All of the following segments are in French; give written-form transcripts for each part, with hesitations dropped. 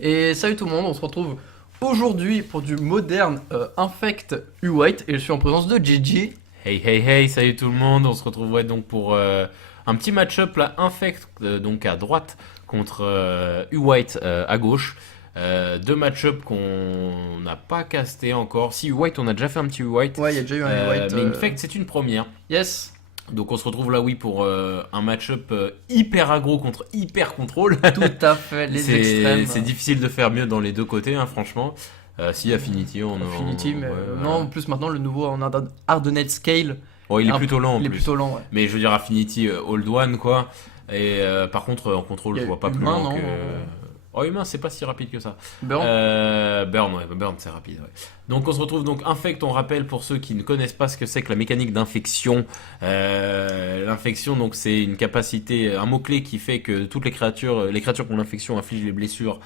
Et salut tout le monde, on se retrouve aujourd'hui pour du moderne Infect U-White et je suis en présence de Gigi. Hey hey hey, salut tout le monde, on se retrouve donc pour un petit match-up là, Infect donc à droite contre U-White à gauche. Deux match-up qu'on n'a pas casté encore. Si U-White, on a déjà fait un petit U-White, Ouais, il y a déjà eu un U-White. mais Infect c'est une première. Yes, Donc on se retrouve là oui pour un match-up hyper aggro contre hyper contrôle. tout à fait, les extrêmes. C'est difficile de faire mieux dans les deux côtés hein, franchement. Si Affinity on Affinity, mais ouais, non, voilà. en plus maintenant le nouveau en Hardened Scale, Oh, il est un- plutôt lent en il est plus. plutôt lent. Ouais. Mais je veux dire Affinity Old One quoi. Et par contre en contrôle Il y je a vois pas plus humain, lent non que. Oh humain c'est pas si rapide que ça. Burn. Burn ouais, Burn c'est rapide. Ouais. Donc on se retrouve donc Infect, on rappelle pour ceux qui ne connaissent pas ce que c'est que la mécanique d'infection. L'infection donc c'est une capacité, un mot clé qui fait que toutes les créatures qui ont l'infection infligent les blessures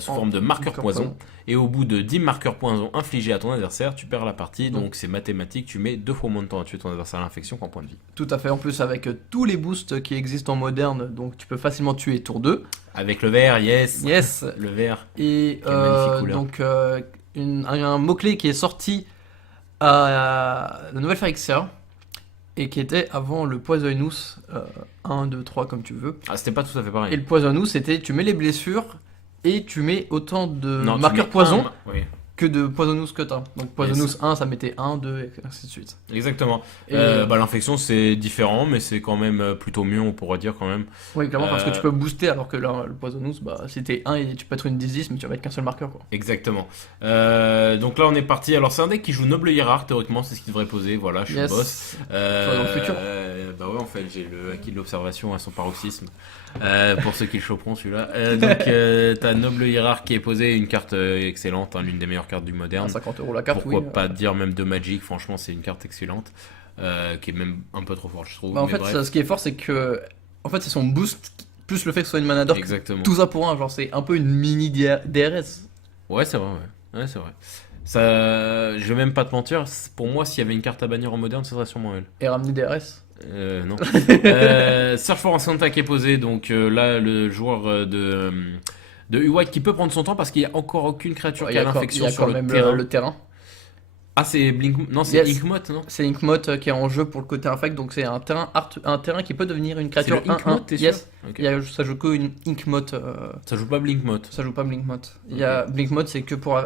sous forme de marqueurs poison. Et au bout de 10 marqueurs poison infligés à ton adversaire, tu perds la partie. Donc c'est mathématique, tu mets 2 fois moins de temps à tuer ton adversaire à l'infection qu'en point de vie. Tout à fait, en plus avec tous les boosts qui existent en moderne, donc tu peux facilement tuer tour 2. Avec le vert, yes. Yes. Le vert. Et Quelle magnifique couleur. donc un mot-clé qui est sorti à la nouvelle Phyrexia et qui était avant le Poisonous 1, 2, 3 comme tu veux. Ah, c'était pas tout à fait Et pareil. le Poisonous c'était tu mets les blessures et tu mets autant de Non, tu marqueurs mets poison oui, que de Poisonous que t'as. Donc Poisonous 1 ça mettait 1, 2 et ainsi de suite. exactement. Et L'infection c'est différent, mais c'est quand même plutôt mieux, on pourrait dire quand même. oui clairement parce que euh, tu peux booster alors que là le Poisonous bah c'était 1 et tu peux être une 10-10 mais tu vas mettre qu'un seul marqueur quoi. Exactement. Donc là on est parti. Alors c'est un deck qui joue Noble Hierarch, théoriquement c'est ce qu'il devrait poser. Voilà, je suis le boss. Yes. Toi, dans le futur. Bah ouais, en fait j'ai le acquis de l'observation à son paroxysme. Pour ceux qui le choperont celui-là. Donc t'as Noble Hierarch qui est posé, une carte excellente, hein, l'une des meilleures cartes du À moderne. 50 € la carte, Pourquoi oui. pas dire même de Magic, franchement c'est une carte excellente. Qui est même un peu trop forte je trouve. Bah, en mais fait, bref. ce qui est fort, c'est que en fait, c'est son boost plus le fait que ce soit une mana d'or. Exactement. Tout ça pour un, genre, c'est un peu une mini DRS. Ouais, c'est vrai, ouais. Ouais, c'est vrai. Ça, je vais même pas te mentir, pour moi, s'il y avait une carte à bannir en moderne, ce serait sûrement elle. Et ramener DRS. Non. Search for Ansanta qui est posé, donc là, le joueur de U-White qui peut prendre son temps parce qu'il n'y a encore aucune créature Il qui y a a, il y l'infection a sur quand le même terrain. le terrain. Ah, c'est Blink. Non, c'est Yes. Inkmot, non? C'est Inkmot qui est en jeu pour le côté infect, donc c'est un terrain qui peut devenir une C'est créature le Inkmot, 1-1. t'es sûr? Yes. Ok. Ça joue que une Inkmot. Ça joue pas Blinkmot. Ça joue pas Blinkmot. Il y a Blinkmot, c'est que pour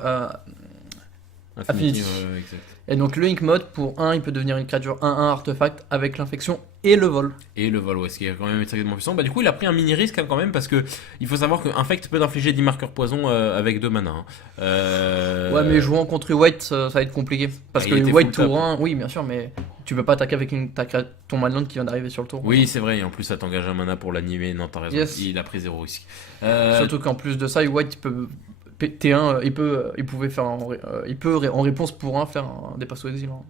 Affinity. Exact. Et donc le Inkmot, pour 1, il peut devenir une créature 1-1 artefact avec l'infection et le vol. Et le vol, ouais, ce qui est quand même extrêmement puissant. Bah, du coup, il a pris un mini risque hein, quand même parce que il faut savoir que Infect peut infliger 10 marqueurs poison avec 2 mana. Hein. Ouais, mais jouant contre White, ça va être compliqué. Parce Ah, que il était White full tour top. 1, oui, bien sûr, mais tu peux pas attaquer avec ton Manland qui vient d'arriver sur le tour. Oui, c'est vrai, et en plus ça t'engage un mana pour l'animer, non, t'as raison, Yes. il a pris 0 risque. Surtout qu'en plus de ça, White il peut. T1, il pouvait faire il peut en réponse pour un faire un dépasse au exil. Hein.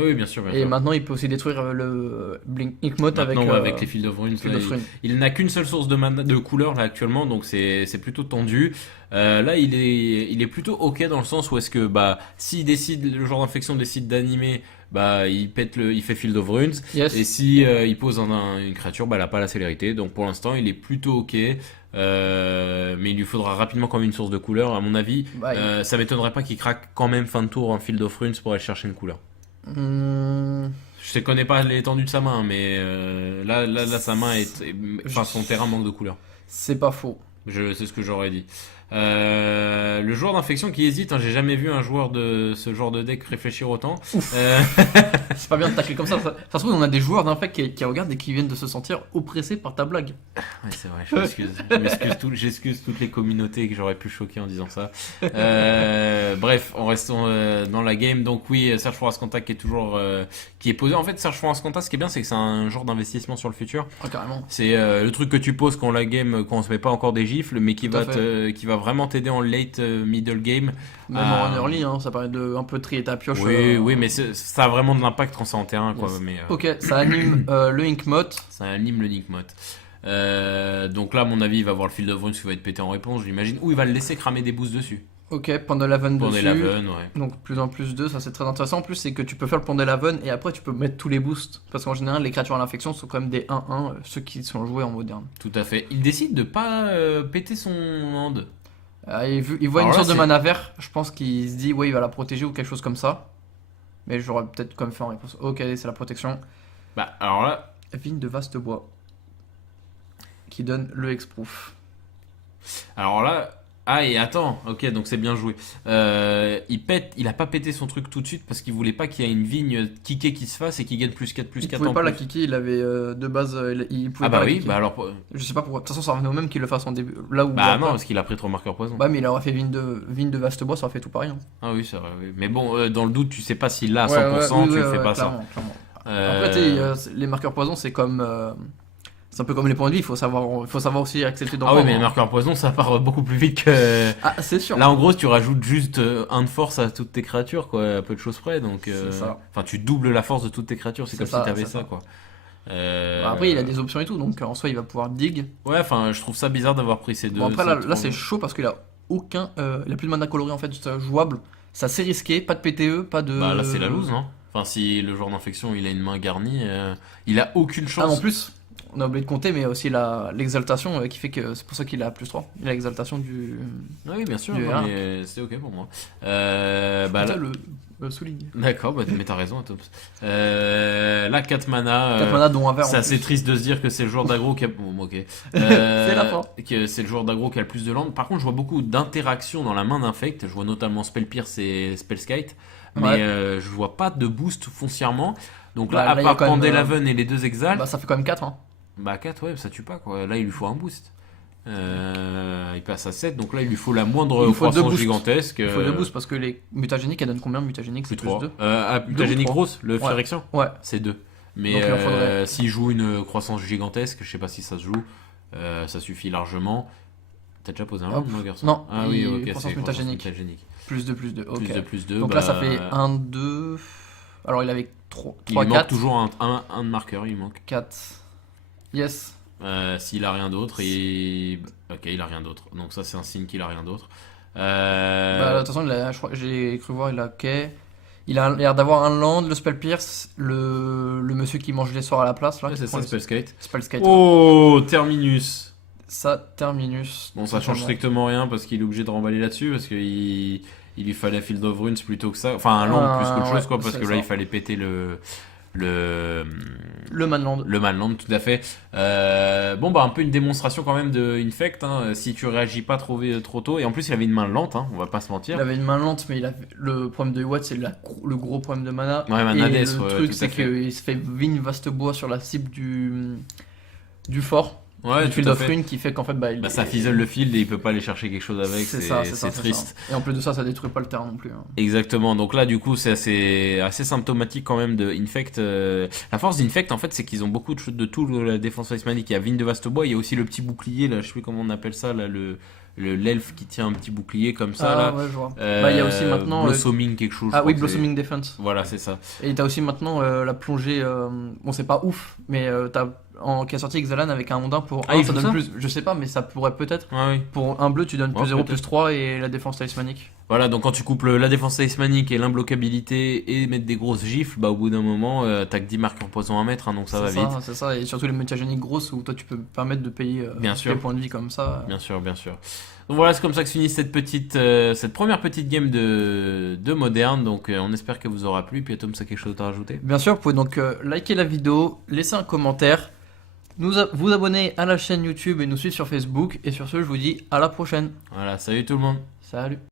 Oui, bien sûr, bien Et sûr. maintenant, il peut aussi détruire le Blink Inkmot avec, Maintenant, ouais, avec les Field of Runes, Field là, of Runes. il n'a qu'une seule source de mana, de couleur là actuellement, donc c'est plutôt tendu. Là, il est plutôt ok dans le sens où est-ce que bah s'il décide, le genre d'infection décide d'animer, bah il fait Field of Runes. Yes. Et si il pose une créature, bah elle a pas la célérité. Donc pour l'instant, il est plutôt ok. Mais il lui faudra rapidement quand même une source de couleur. À mon avis, Bah, ça m'étonnerait pas qu'il craque quand même fin de tour un Field of Runes pour aller chercher une couleur. Je ne connais pas l'étendue de sa main, mais là, sa main enfin son terrain manque de couleur. c'est pas faux. C'est ce que j'aurais dit. Le joueur d'infection qui hésite, hein, j'ai jamais vu un joueur de ce genre de deck réfléchir autant. C'est pas bien de tacler comme ça. Ça se trouve, on a des joueurs d'infect qui regardent et qui viennent de se sentir oppressés par ta blague. Ouais, c'est vrai, je m'excuse. J'excuse toutes les communautés que j'aurais pu choquer en disant ça. Bref, en restant dans la game. Donc oui, Search for Ascanta qui est toujours qui est posé. En fait, Search for Ascanta, ce qui est bien, c'est que c'est un genre d'investissement sur le futur. Ah, carrément. C'est le truc que tu poses quand la game, quand on se met pas encore des gifles, mais qui Tout à qui va vraiment t'aider en late middle game. Même en early, hein, ça permet de un peu trier ta pioche. Oui, oui, mais ça a vraiment de l'impact quand c'est en terrain, quoi. Yes. Mais Ok, ça anime le Inkmot. ça anime le Nickmot. Donc là, à mon avis, il va avoir le Field of Runes qui va être pété en réponse, j'imagine, ou il va le laisser cramer des boosts dessus. Ok, Pendelaven Pour des dessus. Laven, ouais. Donc plus en plus 2, ça c'est très intéressant. En plus, c'est que tu peux faire le Pendelaven et après tu peux mettre tous les boosts. Parce qu'en général, les créatures à l'infection sont quand même des 1-1, ceux qui sont joués en moderne. Tout à fait. Il décide de pas péter son hand. Il voit Alors une là, sorte de c'est- mana vert, je pense qu'il se dit, ouais, il va la protéger ou quelque chose comme ça. Mais j'aurais peut-être comme fait en réponse. Ok, c'est la protection. Bah, alors là, Vigne de vaste bois. Qui donne le Hexproof. alors là, ah et attends, ok, donc c'est bien joué. Il a pas pété son truc tout de suite parce qu'il voulait pas qu'il y ait une vigne kické qui se fasse et qui gagne plus 4 plus Il 4 pouvait en pas la plus. kicker, il avait de base. Il pouvait Ah pas bah la oui, kicker. bah alors, Je sais pas pourquoi. De toute façon, ça revenait au même qu'il le fasse en début. Là où. bah après- non, parce qu'il a pris 3 marqueurs poison. Ouais, mais il aurait fait vigne de vaste bois, ça aurait fait tout pareil. Hein. Ah oui, c'est vrai, oui. Mais bon, dans le doute, tu sais pas s'il l'a à Ouais, 100%, ouais, tu oui, le fais ouais, pas clairement, clairement. ça. Après, tu sais, les marqueurs poison, c'est comme. C'est un peu comme les points de vie, il faut savoir aussi accepter d'en Ah oui, prendre, mais les hein. marqueurs poison, ça part beaucoup plus vite que. Ah, c'est sûr. Là, en gros, tu rajoutes juste un de force à toutes tes créatures, quoi, à peu de choses près. Donc, C'est ça. enfin, tu doubles la force de toutes tes créatures. C'est C'est comme ça, si t'avais c'est ça, ça. quoi. Après, il a des options et tout, donc en soi, il va pouvoir dig. Ouais, enfin, je trouve ça bizarre d'avoir pris ces deux. Bon, après, ces là, trois c'est noms. chaud parce qu'il a aucun. Il a plus de mana coloré en fait, c'est jouable. C'est assez risqué, pas de PTE, pas de. Bah là, c'est la loose, non? Enfin, si le joueur d'infection, il a une main garnie, il a aucune Ah, chance. en plus, on a oublié de compter, mais aussi l'exaltation qui fait que c'est pour ça qu'il a plus 3. Il a l'exaltation du. Ah oui, bien sûr, Du non, R. mais c'est ok pour moi. Bah Ça, là. le souligne. D'accord, bah, mais t'as raison, Atoms. Là, 4 mana. 4 mana, dont un vert. C'est en assez plus. triste de se dire que c'est le joueur d'aggro qui a. Bon, ok. C'est la fin. Que c'est le joueur d'aggro qui a le plus de land. Par contre, je vois beaucoup d'interactions dans la main d'Infect. Je vois notamment Spell Pierce et Spellskite. Mais Ouais. je vois pas de boost foncièrement. Donc là, Bah, à là, il y a part quand même, Pandelaven et les deux Exalt, Bah, ça fait quand même 4. Hein. bah 4, ouais, ça tue pas quoi. Là, il lui faut un boost. Il passe à 7, donc là, il lui faut la moindre Il lui faut deux croissance boosts. gigantesque. Il faut 2 boosts parce que les mutagéniques, elles donnent combien mutagéniques? Plus C'est plus 3. 2. Mutagénique trois. grosse, le Ouais. Phyrexian, Ouais. c'est 2. Mais Donc, il en faudrait. s'il joue une croissance gigantesque, je sais pas si ça se joue, ça suffit largement. T'as déjà posé un Hop. land, non, garçon? Non, Ah oui, il- ok, croissance c'est mutagénique. mutagénique. Plus 2, plus 2. Ok. Plus 2, Donc là, ça fait 1, 2. Alors, il avait 3, Il manque 4. toujours un de marqueur, il manque. 4. Yes. S'il a rien d'autre, ok, il a rien d'autre. Donc ça, c'est un signe qu'il a rien d'autre. Bah, de toute façon, j'ai cru voir, il a ok. Il a l'air d'avoir un land, le Spell Pierce, le monsieur qui mange les sorts à la place. Là, ouais, qui c'est prend ça, les- Spellskite. Spellskite. Oh, Terminus. Ça, Terminus. Bon, ça change totalement. strictement rien parce qu'il est obligé de remballer là-dessus parce qu'il lui fallait Field of Runes plutôt que ça. Enfin, un land plus qu'autre ouais, chose, quoi, parce c'est que là, ça. il fallait péter le Le Manland. Manland, tout à fait. Bon, bah, un peu une démonstration quand même de Infect, hein, si tu réagis pas trop tôt. Et en plus, il avait une main lente, hein, on va pas se mentir. Il avait une main lente, mais le problème de Watt, c'est le gros problème de mana. Ouais, mana Et death, le ouais, truc, tout à c'est fait. qu'il se fait vigne vaste bois sur la cible du fort, Ouais, du tout Field à of fait. Rune, qui fait qu'en fait, bah, Bah, ça fisole le field et il peut pas aller chercher quelque chose avec, c'est ça, c'est c'est triste. ça. Et en plus de ça, ça détruit pas le terrain non plus. Hein. Exactement, donc là du coup c'est assez symptomatique quand même de Infect. La force d'Infect en fait c'est qu'ils ont beaucoup de tout la défense Ice-Manic. Il y a Vigne de Vastebois, il y a aussi le petit bouclier là, je sais plus comment on appelle ça là, l'elfe qui tient un petit bouclier comme ça là. Ouais, je vois. Bah, il y a aussi maintenant. Blossoming quelque chose. je Ah crois oui, que Blossoming Defense. Voilà, c'est ça. Et t'as aussi maintenant la plongée. Bon, c'est pas ouf, mais qui a sorti Exalan avec un ondin pour Ah, 1, il ça joue donne ça plus. Je sais pas, mais ça pourrait peut-être. Ouais, oui. Pour un bleu, tu donnes plus Ouais, 0, peut-être. plus 3 et la défense talismanique. Voilà, donc quand tu couples la défense Ice-Manic et l'imbloquabilité et mettre des grosses gifles, bah au bout d'un moment t'as que 10 marqueurs poison à mettre, hein, donc ça va vite. C'est ça, et surtout les mutagéniques grosses où toi tu peux permettre de payer Bien sûr. tes points de vie comme ça. Bien sûr, bien sûr. Donc voilà, c'est comme ça que se finit cette première petite game de Moderne. Donc on espère que vous aura plu. Puis Tom, ça a quelque chose à rajouter? Bien sûr, vous pouvez donc liker la vidéo, laisser un commentaire, vous abonner à la chaîne YouTube et nous suivre sur Facebook. Et sur ce, je vous dis à la prochaine. Voilà, salut tout le monde. Salut.